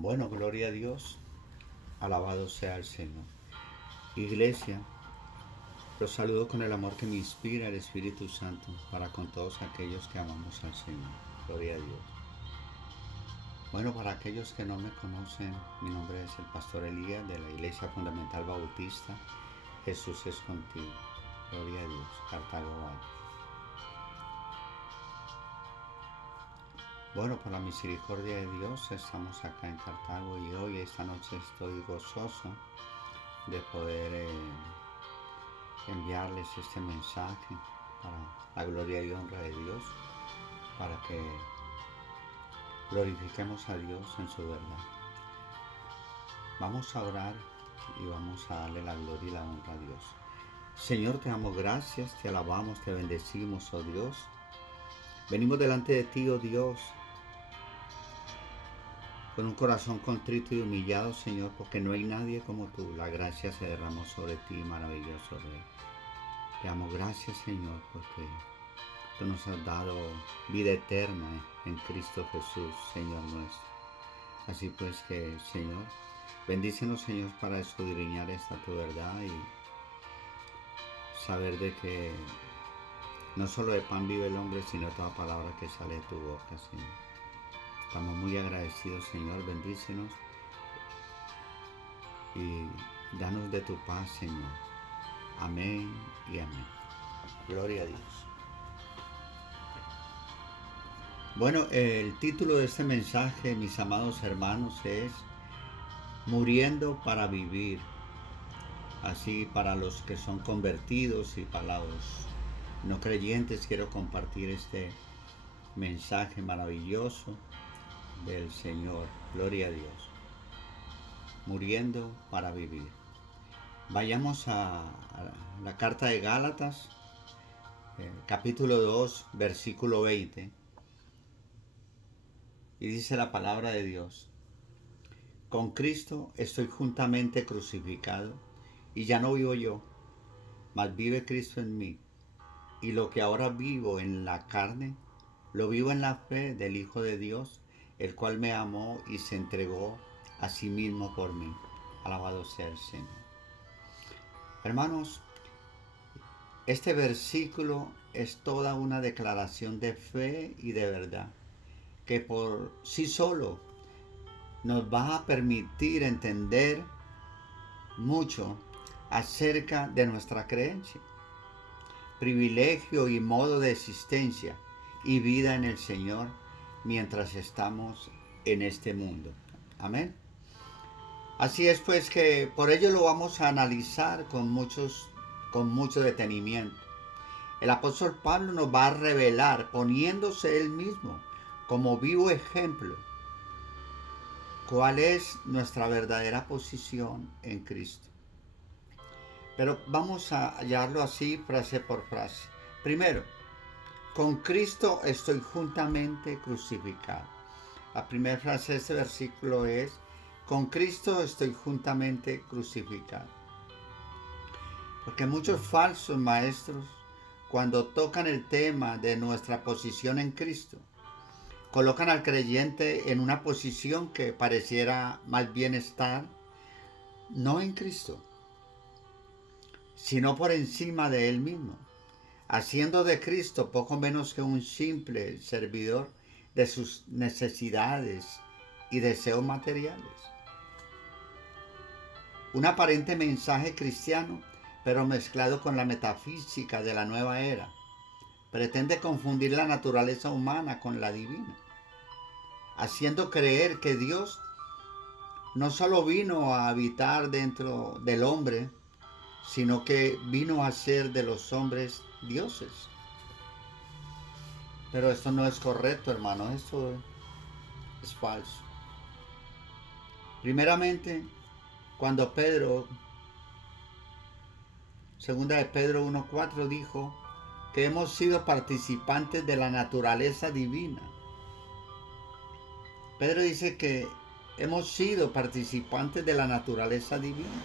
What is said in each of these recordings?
Bueno, gloria a Dios, alabado sea el Señor. Iglesia, los saludo con el amor que me inspira el Espíritu Santo para con todos aquellos que amamos al Señor. Gloria a Dios. Bueno, para aquellos que no me conocen, mi nombre es el Pastor Elías de la Iglesia Fundamental Bautista. Jesús es contigo. Gloria a Dios. Cartago Valle. Bueno, por la misericordia de Dios estamos acá en Cartago y hoy, esta noche, estoy gozoso de poder enviarles este mensaje para la gloria y honra de Dios, para que glorifiquemos a Dios en su verdad. Vamos a orar y vamos a darle la gloria y la honra a Dios. Señor, te damos gracias, te alabamos, te bendecimos, oh Dios. Venimos delante de ti, oh Dios, con un corazón contrito y humillado, Señor, porque no hay nadie como tú. La gracia se derramó sobre ti, maravilloso Rey. Te damos gracias, Señor, porque tú nos has dado vida eterna en Cristo Jesús, Señor nuestro. Así pues que, Señor, bendícenos, Señor, para escudriñar esta tu verdad y saber de que no solo de pan vive el hombre, sino de toda palabra que sale de tu boca, Señor. Estamos muy agradecidos, Señor, bendícenos y danos de tu paz, Señor. Amén y amén. Gloria a Dios. Bueno, el título de este mensaje, mis amados hermanos, es Muriendo para vivir. Así para los que son convertidos y para los no creyentes quiero compartir este mensaje maravilloso del Señor. Gloria a Dios. Muriendo para vivir. Vayamos a la carta de Gálatas, capítulo 2, versículo 20. Y dice la palabra de Dios: Con Cristo estoy juntamente crucificado, y ya no vivo yo, mas vive Cristo en mí. Y lo que ahora vivo en la carne, lo vivo en la fe del Hijo de Dios, el cual me amó y se entregó a sí mismo por mí. Alabado sea el Señor. Hermanos, este versículo es toda una declaración de fe y de verdad, que por sí solo nos va a permitir entender mucho acerca de nuestra creencia, privilegio y modo de existencia y vida en el Señor mientras estamos en este mundo. Amén. Así es pues que por ello lo vamos a analizar con mucho detenimiento. El apóstol Pablo nos va a revelar, poniéndose él mismo como vivo ejemplo, cuál es nuestra verdadera posición en Cristo. Pero vamos a hallarlo así, frase por frase. Primero, con Cristo estoy juntamente crucificado. La primera frase de este versículo es: con Cristo estoy juntamente crucificado. Porque muchos falsos maestros, cuando tocan el tema de nuestra posición en Cristo, colocan al creyente en una posición que pareciera más bien estar no en Cristo, sino por encima de Él mismo, haciendo de Cristo poco menos que un simple servidor de sus necesidades y deseos materiales. Un aparente mensaje cristiano, pero mezclado con la metafísica de la nueva era, pretende confundir la naturaleza humana con la divina, haciendo creer que Dios no solo vino a habitar dentro del hombre, sino que vino a ser de los hombres dioses. Pero esto no es correcto, hermano, esto es falso. Primeramente, cuando Pedro, segunda de Pedro 1:4, dijo que hemos sido participantes de la naturaleza divina. Pedro dice que hemos sido participantes de la naturaleza divina.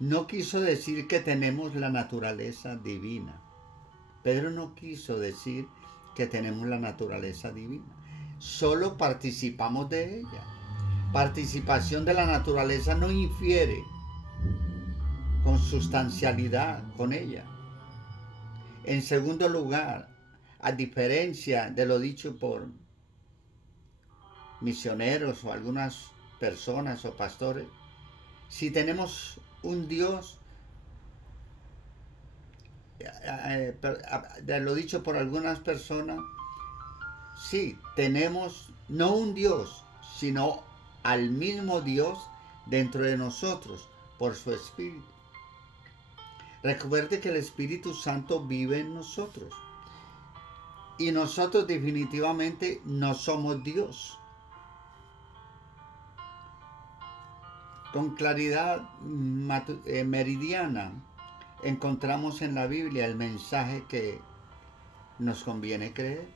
No quiso decir que tenemos la naturaleza divina. Pedro no quiso decir que tenemos la naturaleza divina. Solo participamos de ella. Participación de la naturaleza no infiere con sustancialidad con ella. En segundo lugar, a diferencia de lo dicho por misioneros o algunas personas o pastores, si tenemos un Dios, de lo dicho por algunas personas, sí, tenemos no un Dios, sino al mismo Dios dentro de nosotros por su Espíritu. Recuerde que el Espíritu Santo vive en nosotros y nosotros definitivamente no somos Dios. Con claridad meridiana encontramos en la Biblia el mensaje que nos conviene creer.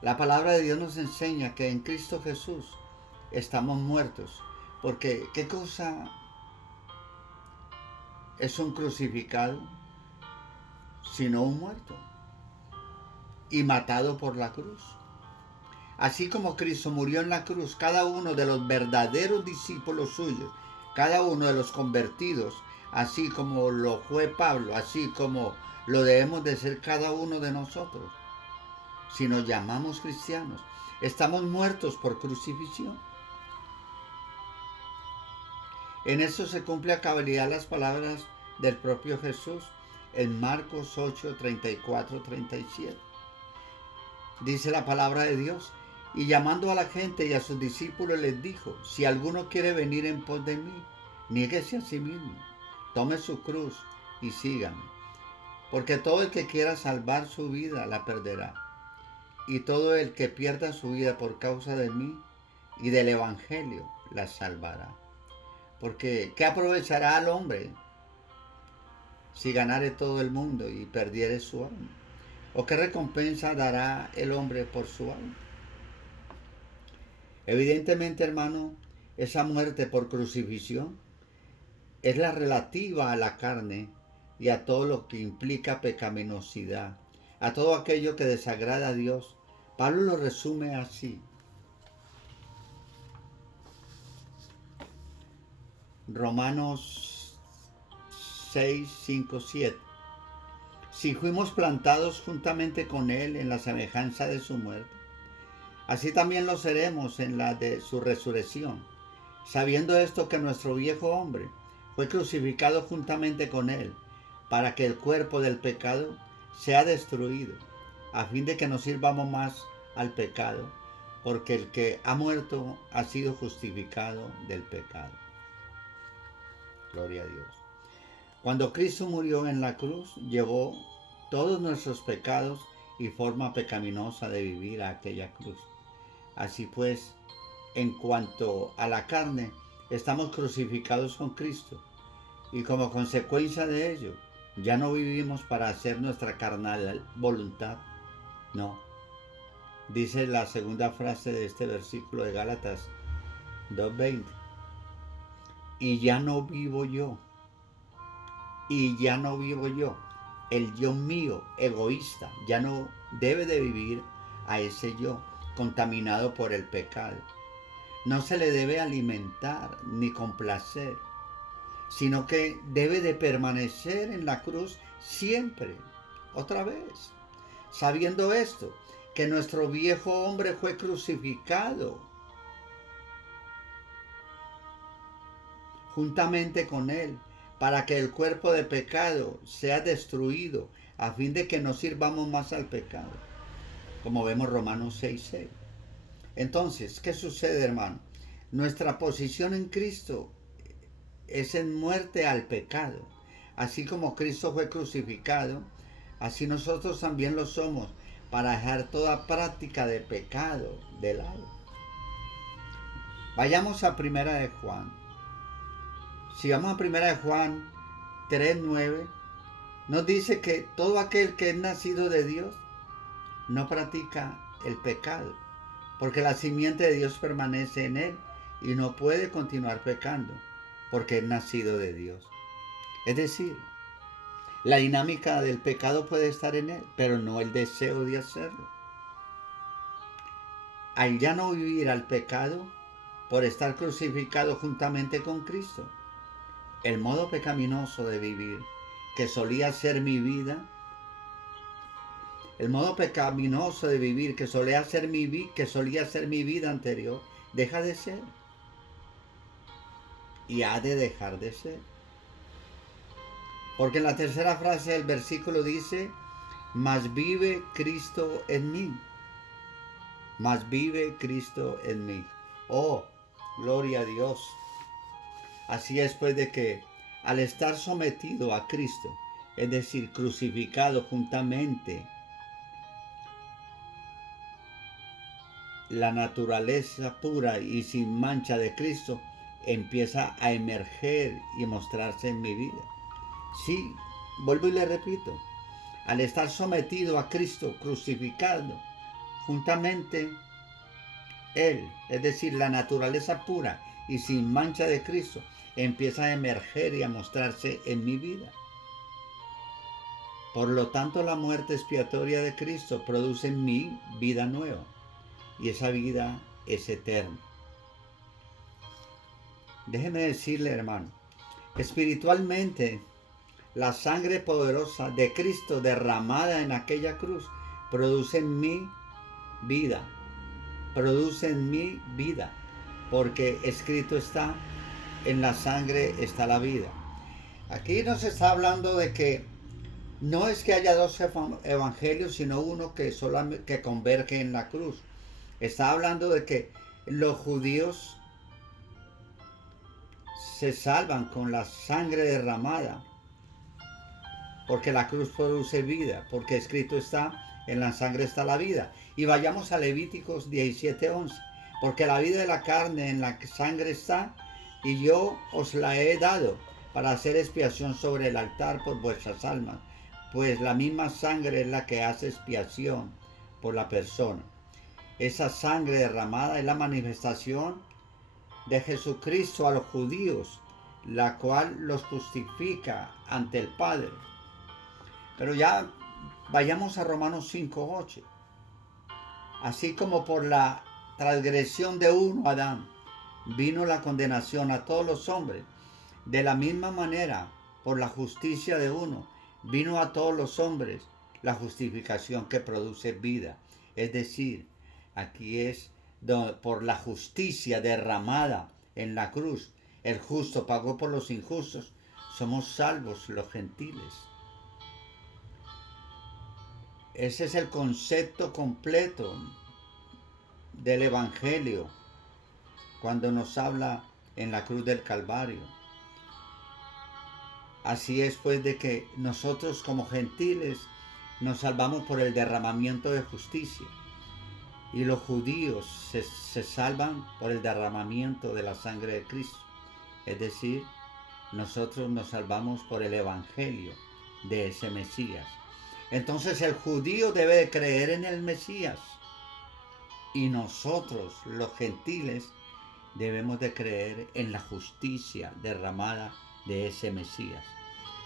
La palabra de Dios nos enseña que en Cristo Jesús estamos muertos, porque ¿qué cosa es un crucificado sino un muerto y matado por la cruz? Así como Cristo murió en la cruz, cada uno de los verdaderos discípulos suyos, cada uno de los convertidos, así como lo fue Pablo, así como lo debemos de ser cada uno de nosotros, si nos llamamos cristianos, estamos muertos por crucifixión. En eso se cumple a cabalidad las palabras del propio Jesús en Marcos 8, 34, 37. Dice la palabra de Dios: y llamando a la gente y a sus discípulos les dijo: si alguno quiere venir en pos de mí, niéguese a sí mismo, tome su cruz y sígame. Porque todo el que quiera salvar su vida la perderá, y todo el que pierda su vida por causa de mí y del Evangelio la salvará. Porque ¿qué aprovechará al hombre si ganare todo el mundo y perdiere su alma? ¿O qué recompensa dará el hombre por su alma? Evidentemente, hermano, esa muerte por crucifixión es la relativa a la carne y a todo lo que implica pecaminosidad, a todo aquello que desagrada a Dios. Pablo lo resume así. Romanos 6, 5, 7. Si fuimos plantados juntamente con Él en la semejanza de su muerte, así también lo seremos en la de su resurrección, sabiendo esto, que nuestro viejo hombre fue crucificado juntamente con Él, para que el cuerpo del pecado sea destruido, a fin de que no sirvamos más al pecado, porque el que ha muerto ha sido justificado del pecado. Gloria a Dios. Cuando Cristo murió en la cruz, llevó todos nuestros pecados y forma pecaminosa de vivir a aquella cruz. Así pues, en cuanto a la carne, estamos crucificados con Cristo, y como consecuencia de ello, ya no vivimos para hacer nuestra carnal voluntad. No. Dice la segunda frase de este versículo de Gálatas 2:20. Y ya no vivo yo. Y ya no vivo yo. El yo mío, egoísta, ya no debe de vivir a ese yo, contaminado por el pecado. No se le debe alimentar ni complacer, sino que debe de permanecer en la cruz siempre, otra vez, sabiendo esto, que nuestro viejo hombre fue crucificado juntamente con Él, para que el cuerpo de pecado sea destruido, a fin de que no sirvamos más al pecado, como vemos Romanos 6:6. Entonces, ¿qué sucede, hermano? Nuestra posición en Cristo es en muerte al pecado. Así como Cristo fue crucificado, así nosotros también lo somos, para dejar toda práctica de pecado de lado. Vayamos a Primera de Juan. Si vamos a Primera de Juan 3:9, nos dice que todo aquel que es nacido de Dios no practica el pecado, porque la simiente de Dios permanece en él y no puede continuar pecando, porque es nacido de Dios. Es decir, La dinámica del pecado puede estar en él, pero no el deseo de hacerlo. Al ya no vivir al pecado, por estar crucificado juntamente con Cristo, el modo pecaminoso de vivir que solía ser mi vida, el modo pecaminoso de vivir que solía ser mi vida anterior, deja de ser y ha de dejar de ser. Porque en la tercera frase del versículo dice, mas vive Cristo en mí. Mas vive Cristo en mí. Oh, gloria a Dios. Así es pues de que al estar sometido a Cristo, es decir, crucificado juntamente, la naturaleza pura y sin mancha de Cristo empieza a emerger y mostrarse en mi vida. Sí, vuelvo y le repito, al estar sometido a Cristo crucificado, juntamente Él, es decir, la naturaleza pura y sin mancha de Cristo, empieza a emerger y a mostrarse en mi vida. Por lo tanto, la muerte expiatoria de Cristo produce en mí vida nueva, y esa vida es eterna. Déjeme decirle, hermano, espiritualmente, la sangre poderosa de Cristo derramada en aquella cruz produce en mí vida. Produce en mí vida. Porque escrito está, en la sangre está la vida. Aquí nos está hablando de que no es que haya dos evangelios, sino uno que solamente converge en la cruz. Está hablando de que los judíos se salvan con la sangre derramada, porque la cruz produce vida, porque escrito está, en la sangre está la vida. Y vayamos a Levíticos 17:11, porque la vida de la carne en la sangre está, y yo os la he dado para hacer expiación sobre el altar por vuestras almas, pues la misma sangre es la que hace expiación por la persona. Esa sangre derramada es la manifestación de Jesucristo a los judíos, la cual los justifica ante el Padre. Pero ya vayamos a Romanos 5:8. Así como por la transgresión de uno, Adán, vino la condenación a todos los hombres, de la misma manera, por la justicia de uno, vino a todos los hombres la justificación que produce vida. Es decir, aquí es por la justicia derramada en la cruz. El justo pagó por los injustos. Somos salvos los gentiles. Ese es el concepto completo del Evangelio cuando nos habla en la cruz del Calvario. Así es pues de que nosotros como gentiles nos salvamos por el derramamiento de justicia, y los judíos se salvan por el derramamiento de la sangre de Cristo. Es decir, nosotros nos salvamos por el Evangelio de ese Mesías. Entonces el judío debe de creer en el Mesías, y nosotros los gentiles debemos de creer en la justicia derramada de ese Mesías.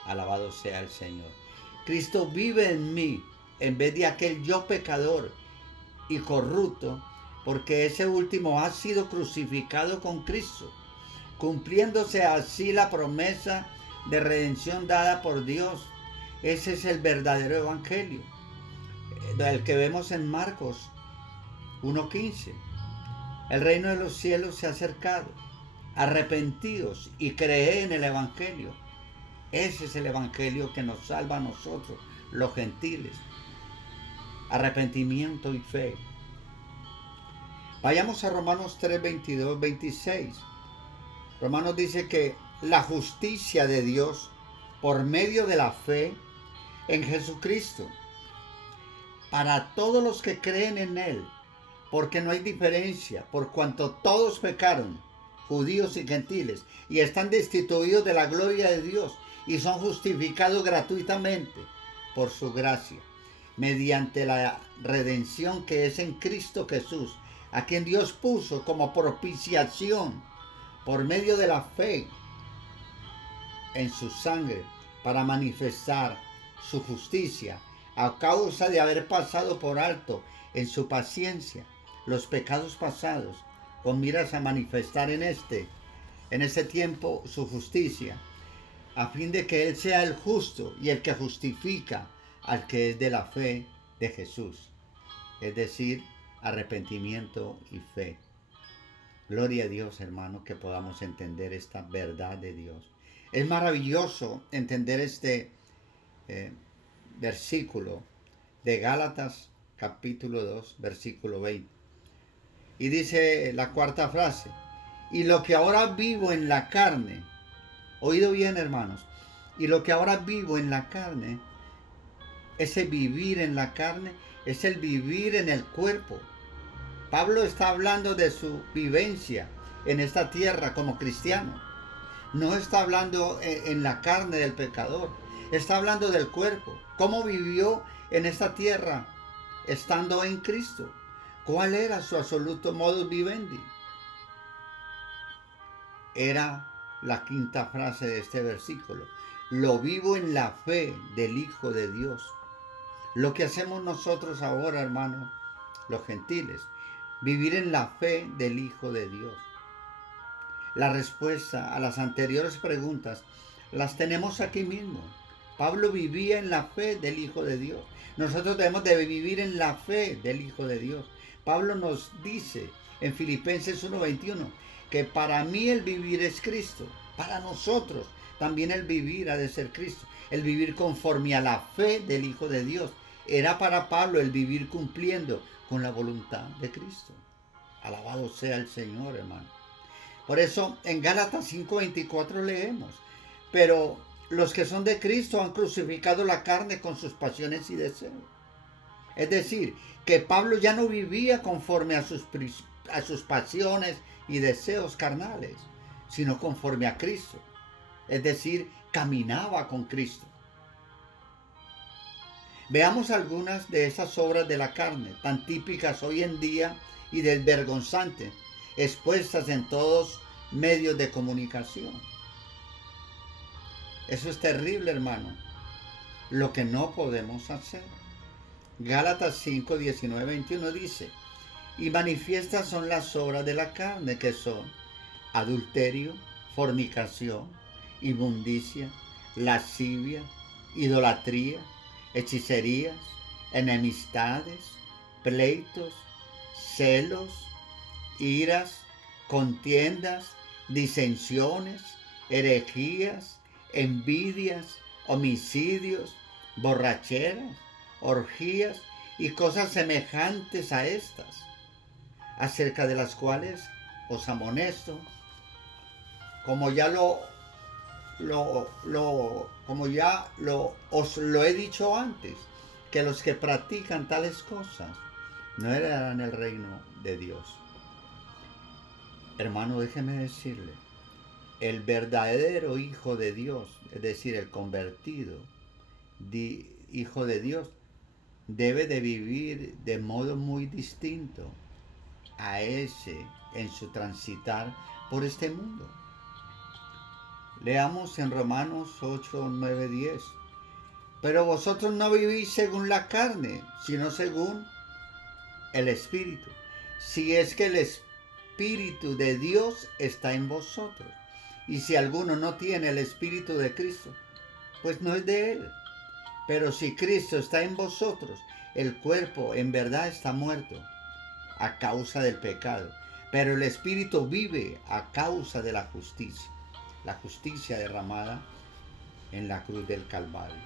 Alabado sea el Señor. Cristo vive en mí en vez de aquel yo pecador y corrupto, porque ese último ha sido crucificado con Cristo, cumpliéndose así la promesa de redención dada por Dios. Ese es el verdadero evangelio, el que vemos en Marcos 1:15. El reino de los cielos se ha acercado. Arrepentíos y creed en el evangelio. Ese es el evangelio que nos salva a nosotros, los gentiles. Arrepentimiento y fe. Vayamos a Romanos 3:22-26. Romanos dice que la justicia de Dios por medio de la fe en Jesucristo para todos los que creen en Él, porque no hay diferencia, por cuanto todos pecaron, judíos y gentiles, y están destituidos de la gloria de Dios, y son justificados gratuitamente por su gracia, mediante la redención que es en Cristo Jesús, a quien Dios puso como propiciación por medio de la fe en su sangre, para manifestar su justicia, a causa de haber pasado por alto en su paciencia los pecados pasados, con miras a manifestar en este tiempo su justicia, a fin de que Él sea el justo y el que justifica al que es de la fe de Jesús, es decir, arrepentimiento y fe. Gloria a Dios, hermano, que podamos entender esta verdad de Dios. Es maravilloso entender este versículo de Gálatas capítulo 2, versículo 20. Y dice la cuarta frase, y lo que ahora vivo en la carne, oído bien, hermanos, y lo que ahora vivo en la carne, ese vivir en la carne, es el vivir en el cuerpo. Pablo está hablando de su vivencia en esta tierra como cristiano. No está hablando en la carne del pecador. Está hablando del cuerpo. ¿Cómo vivió en esta tierra estando en Cristo? ¿Cuál era su absoluto modus vivendi? Era la quinta frase de este versículo. Lo vivo en la fe del Hijo de Dios. Lo que hacemos nosotros ahora, hermanos, los gentiles, vivir en la fe del Hijo de Dios. La respuesta a las anteriores preguntas las tenemos aquí mismo. Pablo vivía en la fe del Hijo de Dios. Nosotros debemos de vivir en la fe del Hijo de Dios. Pablo nos dice en Filipenses 1:21 que para mí el vivir es Cristo. Para nosotros también el vivir ha de ser Cristo. El vivir conforme a la fe del Hijo de Dios. Era para Pablo el vivir cumpliendo con la voluntad de Cristo. Alabado sea el Señor, hermano. Por eso en Gálatas 5:24 leemos, pero los que son de Cristo han crucificado la carne con sus pasiones y deseos. Es decir, que Pablo ya no vivía conforme a sus pasiones y deseos carnales, sino conforme a Cristo. Es decir, caminaba con Cristo. Veamos algunas de esas obras de la carne, tan típicas hoy en día y desvergonzantes, expuestas en todos medios de comunicación. Eso es terrible, hermano, lo que no podemos hacer. Gálatas 5, 19, 21 dice, y manifiestas son las obras de la carne, que son adulterio, fornicación, inmundicia, lascivia, idolatría, hechicerías, enemistades, pleitos, celos, iras, contiendas, disensiones, herejías, envidias, homicidios, borracheras, orgías y cosas semejantes a estas, acerca de las cuales os amonesto, como os lo he dicho antes, que los que practican tales cosas no heredarán el reino de Dios. Hermano, déjeme decirle, el verdadero Hijo de Dios, es decir, el convertido Hijo de Dios, debe de vivir de modo muy distinto a ese en su transitar por este mundo. Leamos en Romanos 8, 9, 10. Pero vosotros no vivís según la carne, sino según el Espíritu. Si es que el Espíritu de Dios está en vosotros. Y si alguno no tiene el Espíritu de Cristo, pues no es de él. Pero si Cristo está en vosotros, el cuerpo en verdad está muerto a causa del pecado, pero el Espíritu vive a causa de la justicia derramada en la cruz del Calvario,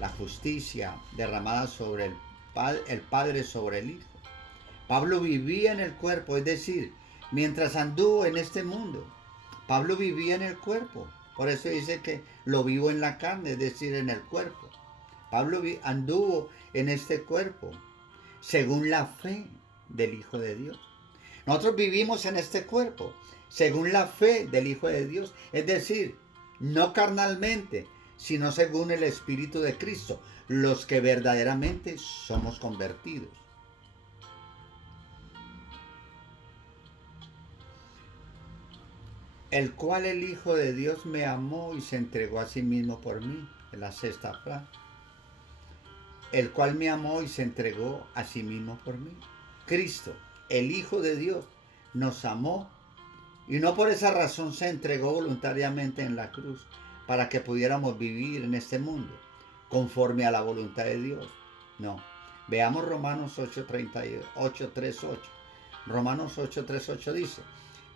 la justicia derramada sobre el Padre sobre el Hijo. Pablo vivía en el cuerpo, es decir, mientras anduvo en este mundo, Pablo vivía en el cuerpo. Por eso dice que lo vivo en la carne, es decir, en el cuerpo. Pablo anduvo en este cuerpo según la fe del Hijo de Dios. Nosotros vivimos en este cuerpo según la fe del Hijo de Dios, es decir, no carnalmente, sino según el Espíritu de Cristo, los que verdaderamente somos convertidos. El cual el Hijo de Dios me amó y se entregó a sí mismo por mí, en la sexta frase. el cual me amó y se entregó a sí mismo por mí. Cristo, el Hijo de Dios, nos amó y no por esa razón se entregó voluntariamente en la cruz para que pudiéramos vivir en este mundo conforme a la voluntad de Dios. No. Veamos Romanos 8:3:8. Romanos 8:3:8 dice: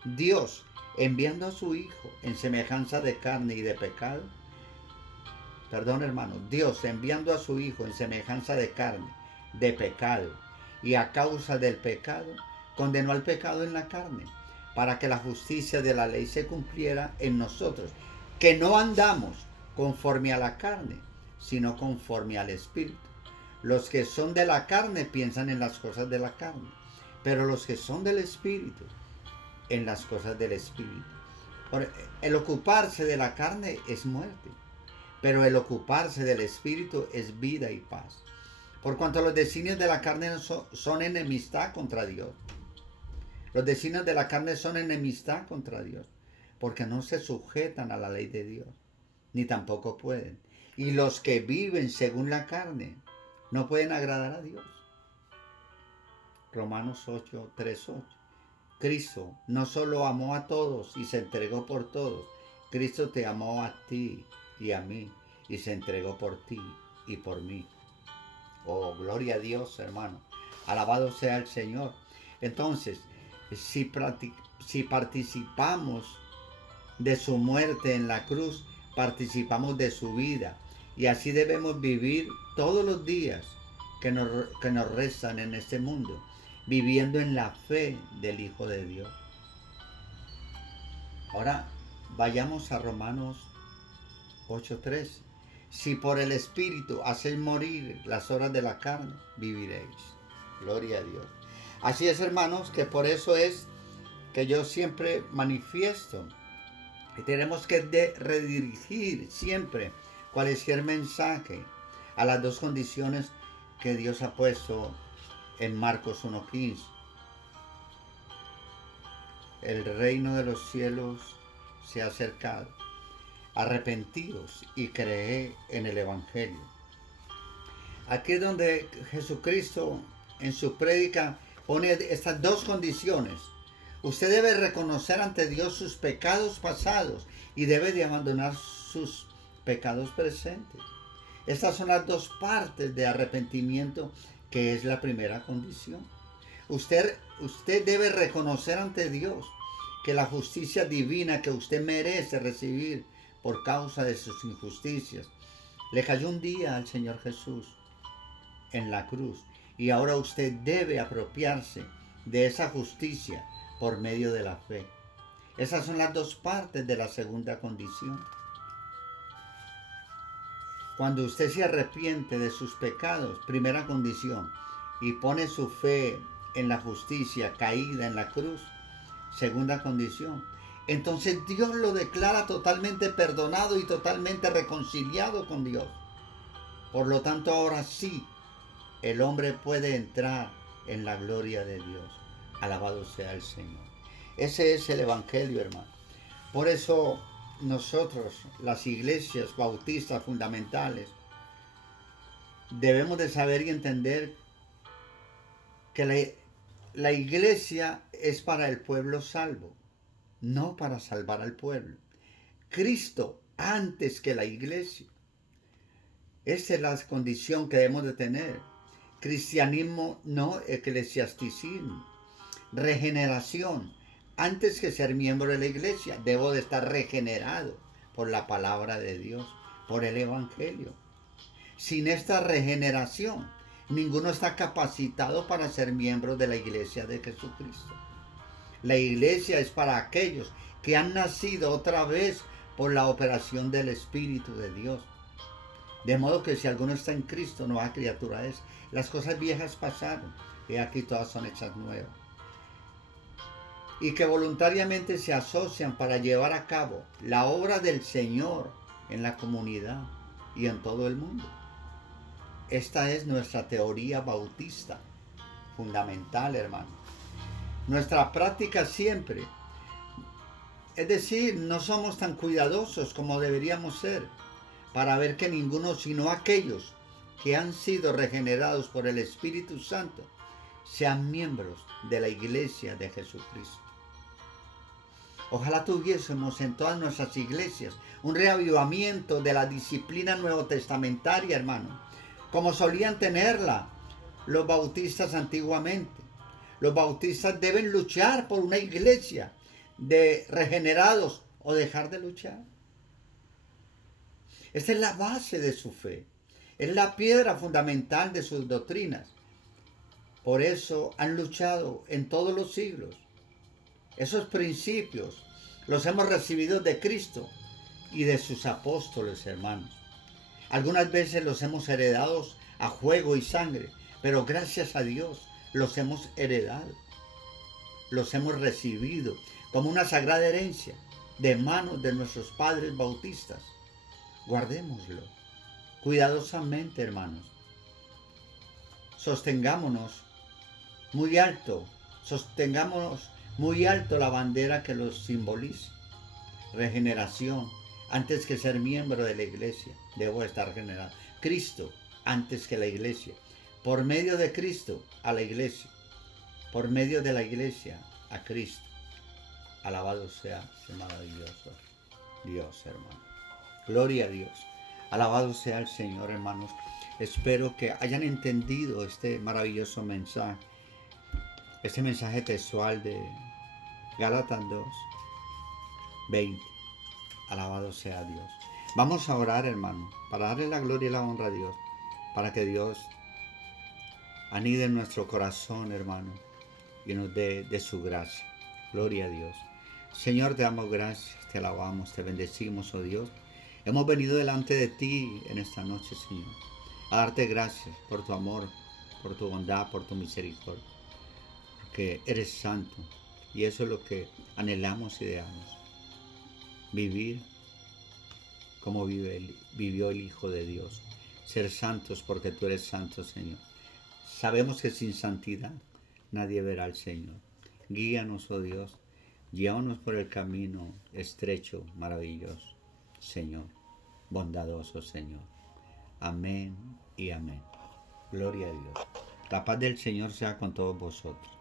Dios, enviando a su Hijo en semejanza de carne y de pecado, Dios enviando a su Hijo en semejanza de carne, de pecado, y a causa del pecado, condenó al pecado en la carne, para que la justicia de la ley se cumpliera en nosotros, que no andamos conforme a la carne, sino conforme al Espíritu. Los que son de la carne piensan en las cosas de la carne, pero los que son del Espíritu, en las cosas del Espíritu. El ocuparse de la carne es muerte, pero el ocuparse del Espíritu es vida y paz. Por cuanto los designios de la carne son enemistad contra Dios. Los designios de la carne son enemistad contra Dios, porque no se sujetan a la ley de Dios, ni tampoco pueden. Y los que viven según la carne no pueden agradar a Dios. Romanos 8:3:8. Cristo no solo amó a todos y se entregó por todos, Cristo te amó a ti y a mí y se entregó por ti y por mí. Oh, gloria a Dios, hermano. Alabado sea el Señor. Entonces, si participamos de su muerte en la cruz, participamos de su vida. Y así debemos vivir todos los días que nos restan en este mundo, viviendo en la fe del Hijo de Dios. Ahora vayamos a Romanos 8:3. Si por el Espíritu hacéis morir las obras de la carne, viviréis. Gloria a Dios. Así es, hermanos, que por eso es que yo siempre manifiesto que tenemos que redirigir siempre cualquier mensaje a las dos condiciones que Dios ha puesto en Marcos 1:15. El reino de los cielos se ha acercado. Arrepentidos y creed en el Evangelio. Aquí es donde Jesucristo en su prédica pone estas dos condiciones. Usted debe reconocer ante Dios sus pecados pasados y debe de abandonar sus pecados presentes. Estas son las dos partes de arrepentimiento, que es la primera condición. Usted debe reconocer ante Dios que la justicia divina que usted merece recibir por causa de sus injusticias le cayó un día al Señor Jesús en la cruz, y ahora usted debe apropiarse de esa justicia por medio de la fe. Esas son las dos partes de la segunda condición. Cuando usted se arrepiente de sus pecados, primera condición, y pone su fe en la justicia caída en la cruz, segunda condición, entonces Dios lo declara totalmente perdonado y totalmente reconciliado con Dios. Por lo tanto, ahora sí, el hombre puede entrar en la gloria de Dios. Alabado sea el Señor. Ese es el Evangelio, hermano. Por eso nosotros, las iglesias bautistas fundamentales, debemos de saber y entender que la iglesia es para el pueblo salvo, no para salvar al pueblo. Cristo antes que la iglesia. Esa es la condición que debemos de tener. Cristianismo, no eclesiasticismo. Regeneración. Antes que ser miembro de la iglesia, debo de estar regenerado por la palabra de Dios, por el Evangelio. Sin esta regeneración, ninguno está capacitado para ser miembro de la iglesia de Jesucristo. La iglesia es para aquellos que han nacido otra vez por la operación del Espíritu de Dios. De modo que si alguno está en Cristo, nueva criatura es. Las cosas viejas pasaron, y aquí todas son hechas nuevas. Y que voluntariamente se asocian para llevar a cabo la obra del Señor en la comunidad y en todo el mundo. Esta es nuestra teoría bautista, fundamental, hermano. Nuestra práctica siempre, es decir, no somos tan cuidadosos como deberíamos ser para ver que ninguno sino aquellos que han sido regenerados por el Espíritu Santo sean miembros de la iglesia de Jesucristo. Ojalá tuviésemos en todas nuestras iglesias un reavivamiento de la disciplina nuevotestamentaria, hermano, como solían tenerla los bautistas antiguamente. Los bautistas deben luchar por una iglesia de regenerados o dejar de luchar. Esta es la base de su fe. Es la piedra fundamental de sus doctrinas. Por eso han luchado en todos los siglos. Esos principios los hemos recibido de Cristo y de sus apóstoles, hermanos. Algunas veces los hemos heredado a fuego y sangre, pero gracias a Dios los hemos heredado. Los hemos recibido como una sagrada herencia de manos de nuestros padres bautistas. Guardémoslo cuidadosamente, hermanos. Sostengámonos muy alto la bandera que los simboliza. Regeneración, antes que ser miembro de la iglesia, debo estar regenerado. Cristo, antes que la iglesia. Por medio de Cristo, a la iglesia. Por medio de la iglesia, a Cristo. Alabado sea el maravilloso Dios, hermano. Gloria a Dios. Alabado sea el Señor, hermanos. Espero que hayan entendido este maravilloso mensaje. Este mensaje textual de Gálatas 2, 20. Alabado sea Dios. Vamos a orar, hermano, para darle la gloria y la honra a Dios, para que Dios anide en nuestro corazón, hermano, y nos dé de su gracia. Gloria a Dios. Señor, te damos gracias, te alabamos, te bendecimos, oh Dios. Hemos venido delante de ti en esta noche, Señor, a darte gracias por tu amor, por tu bondad, por tu misericordia, porque eres santo, y eso es lo que anhelamos y deseamos. Vivir como vivió el Hijo de Dios. Ser santos porque tú eres santo, Señor. Sabemos que sin santidad nadie verá al Señor. Guíanos, oh Dios. Llévanos por el camino estrecho, maravilloso, Señor. Bondadoso, Señor. Amén y amén. Gloria a Dios. La paz del Señor sea con todos vosotros.